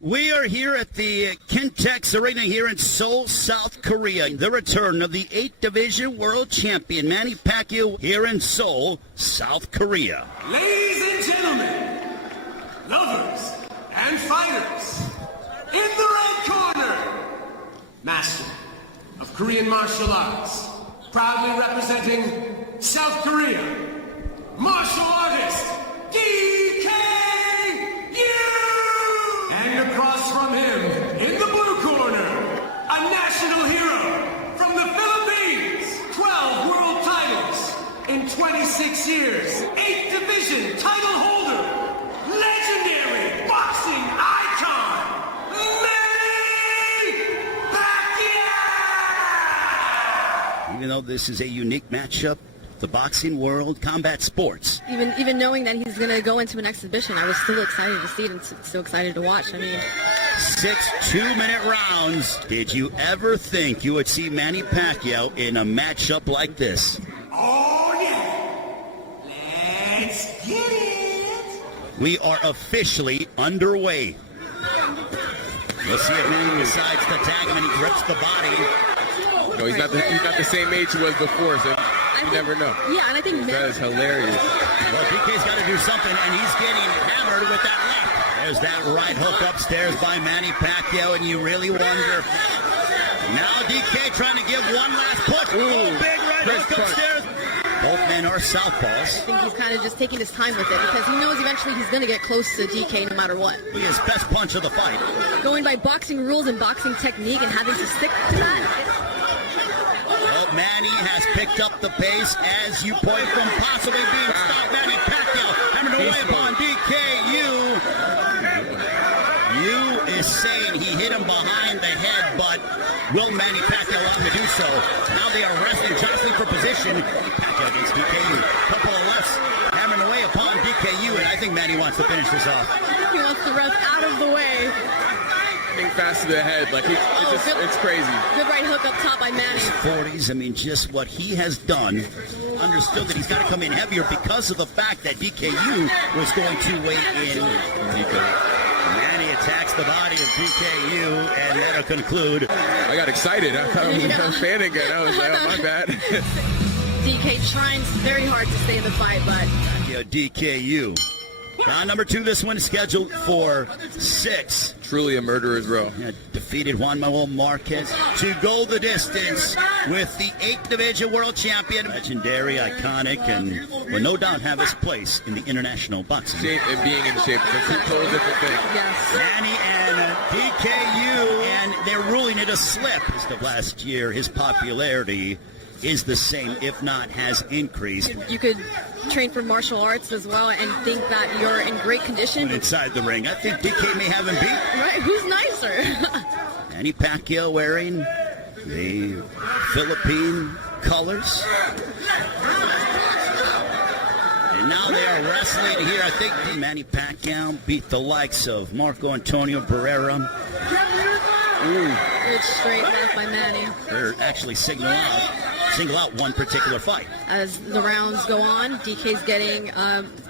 We are here at the Kintex Arena here in Seoul, South Korea. The return of the 8th Division World Champion Manny Pacquiao here in Seoul, South Korea. Ladies and gentlemen, lovers and fighters, in the red corner, master of Korean martial arts, proudly representing South Korea, martial artist, DK Yu! And across from him, in the blue corner, a national hero from the Philippines, 12 world titles in 26 years, 8th division title holder, legendary boxing icon, Manny Pacquiao! Even though this is a unique matchup, the boxing world, combat sports. Even knowing that he's going to go into an exhibition, I was still excited to see it and still excited to watch. I mean, 6 2-minute rounds. Did you ever think you would see Manny Pacquiao in a matchup like this? Oh yeah! Let's get it! We are officially underway. We'll see if Manny decides to tag him and he grips the body. No, he's not the same age he was before, so you never know. Yeah, and I think that is hilarious. Well, DK's got to do something, and he's getting hammered with that left. There's that right hook upstairs by Manny Pacquiao, and you really wonder. Now DK trying to give one last push. Ooh, big right hook upstairs. Both men are southpaws. I think he's kind of just taking his time with it because he knows eventually he's going to get close to DK no matter what. He is best punch of the fight. Going by boxing rules and boxing technique and having to stick to that. Manny has picked up the pace, as you point from possibly being stopped. Manny Pacquiao hammered away upon DK Yu. Yu is saying he hit him behind the head, but will Manny Pacquiao allow him to do so? Now they are wrestling, jostling for position. Pacquiao against DK Yu. Couple of lefts hammering away upon DK Yu, and I think Manny wants to finish this off. He wants to rest out of the way. Fast to the head, like it's crazy. Good right hook up top by Manny. 40s, I mean, just what he has done. Understood that he's got to come in heavier because of the fact that DKU was going to weigh in. Manny attacks the body of DKU, and that'll conclude. I got excited. I thought I was a fan again. I was like, oh, my bad. DK trying very hard to stay in the fight, but DKU. Round number 2, this one is scheduled for 6. Truly a murderer's row. Yeah, defeated Juan Manuel Marquez to go the distance with the 8th Division World Champion. Legendary, iconic, and will no doubt have his place in the international boxing. Shape and being in shape. That's a totally different thing. yes. Manny and DKU, and they're ruling it a slip. Just of last year, his popularity is the same, if not has increased. You could train for martial arts as well and think that you're in great condition. Inside the ring, I think DK may have him beat. Right? Who's nicer? Manny Pacquiao wearing the Philippine colors. And now they are wrestling here. I think Manny Pacquiao beat the likes of Marco Antonio Barrera. Good straight left by Manny. They're actually single out one particular fight. As the rounds go on, DK's getting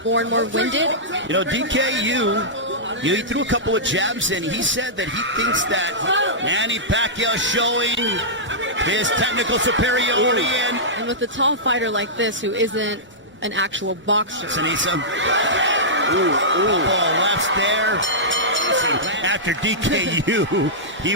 more and more winded. You know, DKU, he threw a couple of jabs, and he said that he thinks that Manny Pacquiao showing his technical superiority. And with a tall fighter like this who isn't an actual boxer. Sanisa. Ball left there. After DKU, he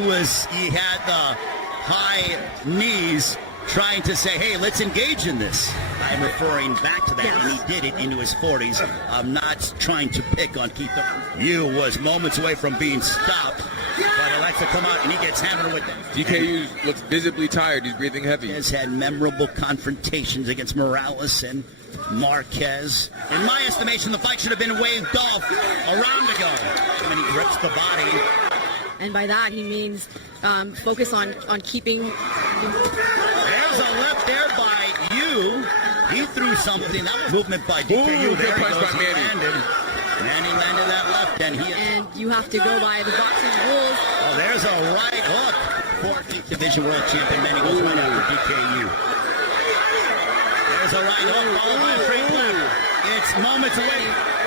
had the high knees trying to say, hey, let's engage in this. I'm referring back to that, yes. And he did it into his 40s. I'm not trying to pick on Keith. Yu was moments away from being stopped, but he likes to come out and he gets hammered with it. DKU looks visibly tired. He's breathing heavy. He has had memorable confrontations against Morales and Marquez. In my estimation, the fight should have been waved off a round ago. And he grips the body. And by that, he means focus on keeping. There's a left there by Yu. He threw something. That was movement by DKU. There he goes. He landed. Manny landed that left, and you have to go by the boxing rules. Oh, there's a right hook. 14th Division World Champion Manny goes right after DKU. There's a right hook followed by a straight left. It's moments away.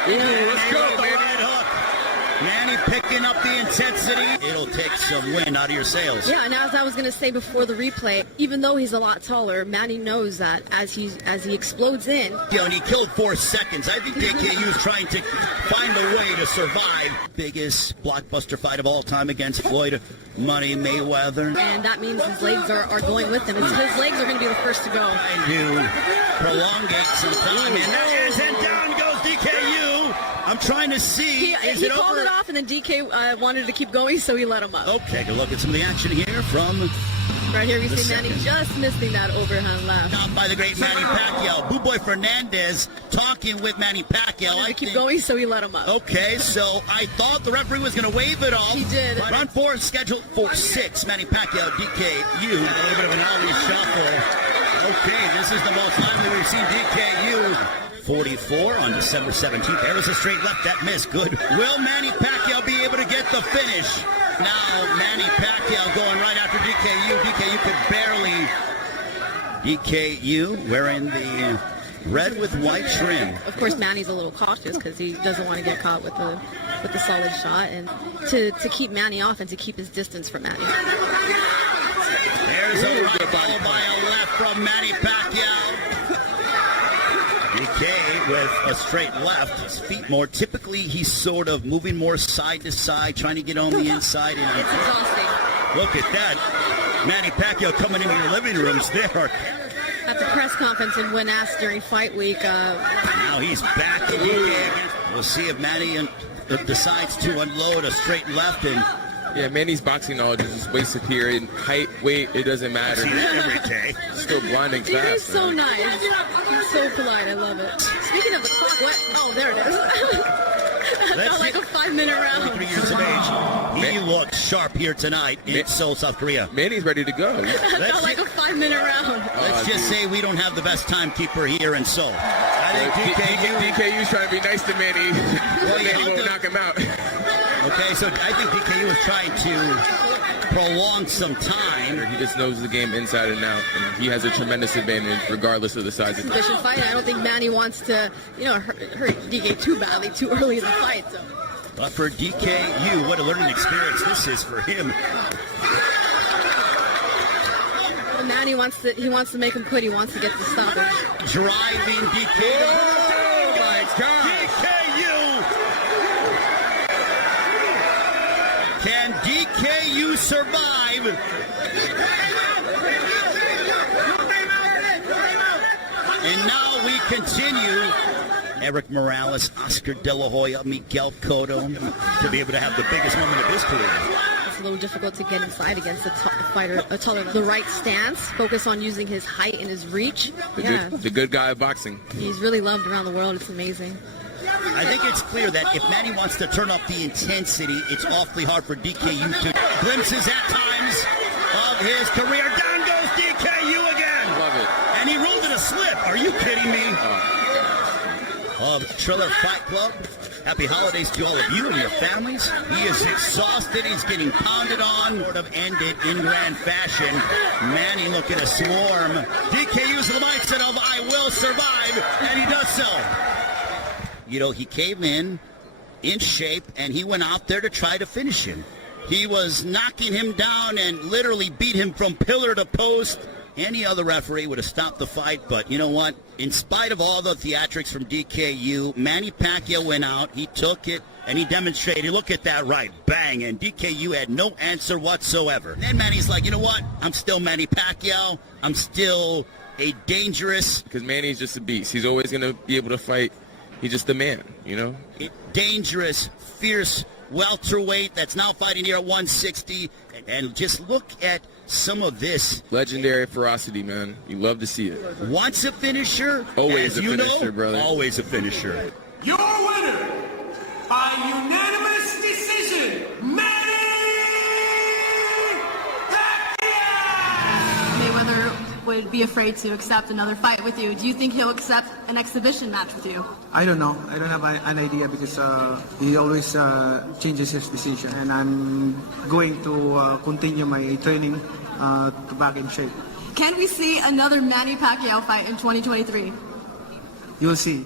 Let's go, man. Right hook. Manny picking up the intensity. It'll take some wind out of your sails. Yeah, and as I was going to say before the replay, even though he's a lot taller, Manny knows that as he explodes in. And he killed 4 seconds. I think DKU is trying to find a way to survive. Biggest blockbuster fight of all time against Floyd Money Mayweather. And that means his legs are going with him. His legs are going to be the first to go. Trying to prolongate some time. And there is, and down goes DKU. I'm trying to see. He called it off, and then DK wanted to keep going, so he let him up. Okay, good look at some of the action here from. Right here we see Manny just missing that overhand left. Out by the great Manny Pacquiao. Boo Boy Fernandez talking with Manny Pacquiao. I keep going, so he let him up. Okay, so I thought the referee was going to wave it off. He did. Round 4 scheduled for 6. Manny Pacquiao, DKU. A little bit of an alley shuffle. Okay, this is the most time that we've seen DKU. 44 on December 17th. There was a straight left that missed. Good. Will Manny Pacquiao be able to get the finish? Now Manny Pacquiao going right after DKU. DKU could barely. DKU wearing the red with white trim. Of course, Manny's a little cautious because he doesn't want to get caught with the solid shot, and to keep Manny off and to keep his distance from Manny. There's a right followed by a left from Manny Pacquiao. DK with a straight left. His feet more. Typically, he's sort of moving more side to side, trying to get on the inside. And it's exhausting. Look at that. Manny Pacquiao coming into your living rooms there. At the press conference and when asked during fight week. Now he's back to DK. We'll see if Manny decides to unload a straight left. And yeah, Manny's boxing knowledge is just way superior. In height, weight, it doesn't matter. I see that every day. Still blinding fast. He's so nice. He's so polite. I love it. Speaking of the clock, what? Oh, there it is. That's like a 5-minute round. 23 years of age. He looks sharp here tonight in Seoul, South Korea. Manny's ready to go. Felt like a 5-minute round. Let's just say we don't have the best timekeeper here in Seoul. I think DKU's trying to be nice to Manny. Manny won't knock him out. Okay, so I think DKU is trying to prolong some time. He just knows the game inside and out, and he has a tremendous advantage regardless of the size of the fight. I don't think Manny wants to, hurt DK too badly too early in the fight. So. But for DKU, what a learning experience this is for him. Well, Manny wants to make him quit. He wants to get the stoppage. Driving DK. Oh my God! Can DKU survive? And now we continue. Eric Morales, Oscar De La Hoya, Miguel Cotto to be able to have the biggest moment of his career. It's a little difficult to get inside against a fighter, a taller. The right stance, focus on using his height and his reach. The good guy of boxing. He's really loved around the world. It's amazing. I think it's clear that if Manny wants to turn up the intensity, it's awfully hard for DKU to glimpses at times of his career. Down goes DKU again. Love it. And he rolled in a slip. Are you kidding me? Triller Fight Club, happy holidays to all of you and your families. He is exhausted. He's getting pounded on. Sort of ended in grand fashion. Manny looking to swarm. DKU's the mindset of I will survive, and he does so. He came in shape, and he went out there to try to finish him. He was knocking him down and literally beat him from pillar to post. Any other referee would have stopped the fight, but you know what? In spite of all the theatrics from DKU, Manny Pacquiao went out, he took it, and he demonstrated. Look at that right, bang, and DKU had no answer whatsoever. Then Manny's like, you know what? I'm still Manny Pacquiao. I'm still a dangerous... Because Manny's just a beast. He's always going to be able to fight. He's just the man, Dangerous, fierce welterweight that's now fighting here at 160. And just look at some of this. Legendary ferocity, man. You love to see it. Once a finisher. Always a finisher, brother. Always a finisher. Your winner, by unanimous decision, Manny Pacquiao! Mayweather would be afraid to accept another fight with you. Do you think he'll accept an exhibition match with you? I don't know. I don't have an idea because he always changes his decision, and I'm going to continue my training to back in shape. Can we see another Manny Pacquiao fight in 2023? You'll see.